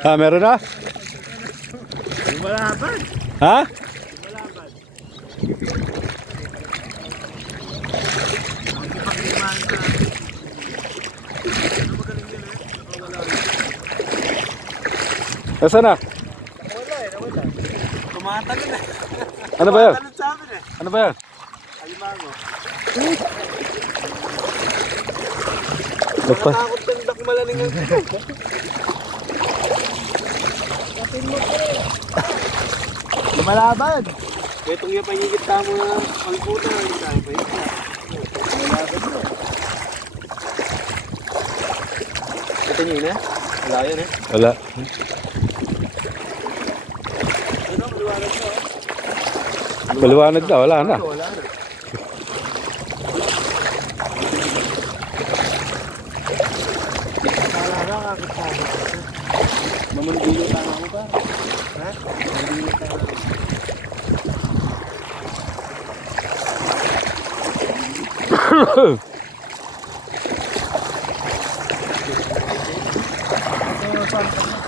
Ah, meron na? Lumalaban. Ha? Lumalaban. Nasaan na? Nawala. Tumatalon eh. Ano ba yan? Tumatalon sa amin eh. Ano ba yan? Alimango. Nagpa- Nakatakot ng dakmalaningan ko. Kapin mo po. Lumalaban. Betong yung panyigit ka mo na pangkuta. Hindi tayo pa yun. Lumalaban mo. Ito nyo yun eh? Wala yun eh? Wala. Ano? Maliwanag mo. Maliwanag na, wala na. Wala na. Mamandilo ka na ako ba? Ha? Mamandilo ka na ako. Ito, saan ka na?